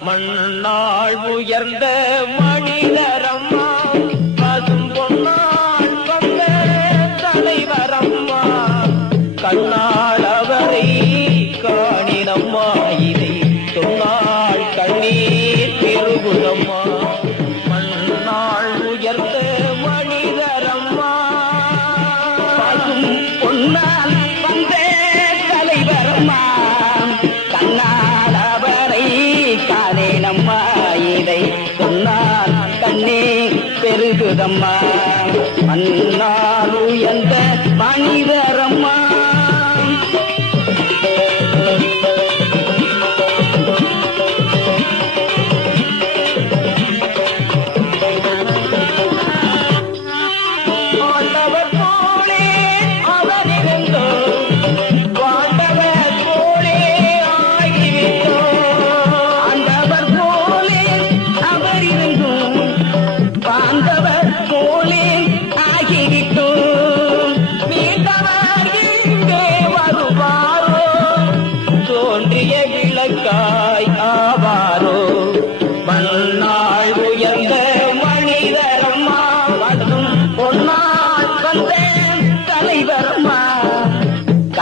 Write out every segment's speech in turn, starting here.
மண்ணாள் உயர்ந்த மனிதரம்மா பசும் பொன்னாள் தலைவரம்மா. கண்ணால் அவரை காணினம்மா இதை சொன்னாள் கண்ணீர் பெருகுதம்மா மண்ணாள் உயர்ந்த மனிதரம்மா பசும் பொன்னால் வந்தே தலைவரம்மா. பெருகுதம்மா மண்ணால்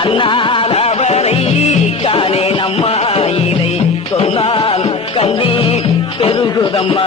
கண்ணால் அவரை காணே நம்மா சொன்னால் கண்ணே பெருகுதம்மா.